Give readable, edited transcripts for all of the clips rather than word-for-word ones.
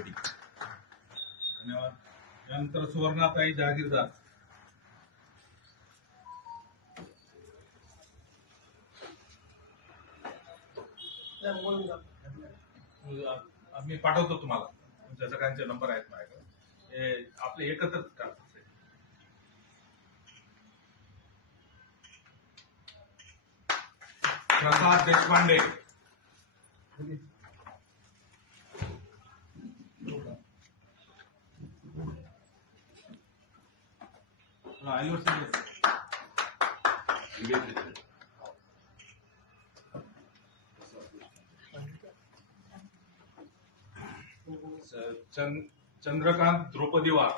धन्यवाद. त्यानंतर सुवर्णाताई जहागीरदार. मी पाठवतो तुम्हाला, तुमच्या सगळ्यांचे नंबर आहेत माझ्याकडे. हे आपले एकत्रच टाकतो. प्रसाद देशपांडे. चंद्रकांत द्रौपदीवार.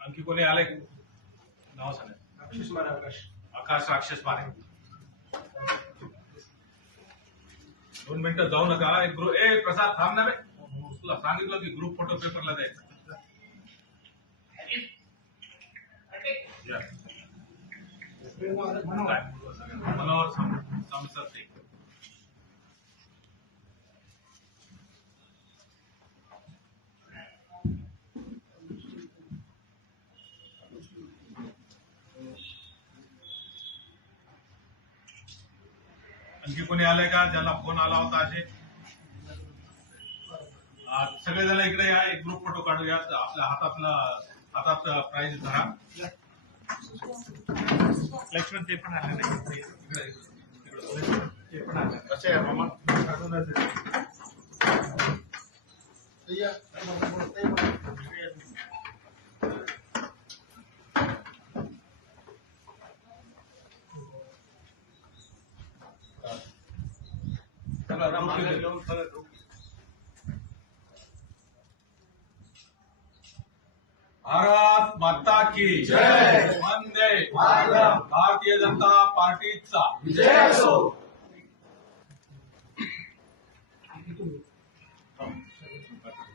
आणखी कोणी आले? नाव सांगा. आकाश राक्षस मारे. 2 मिनिटं जाऊ नका. एक ग्रुप प्रसाद थांब ना रे. तुला सांगितलं की ग्रुप फोटो पेपरला द्यायचा. मनोहर संसद. आणखी कोणी आलंय का ज्याला फोन आला होता? असे सगळेजण इकडे या. एक ग्रुप फोटो काढूया. आपल्या हातात प्राइज धरा. लक्ष्मण ते पण आले नाही इकडे. ते पण आले. कसे आहे मामा? भारत माता की जय. वंदे मातरम. भारतीय जनता पार्टीचा विजय असो.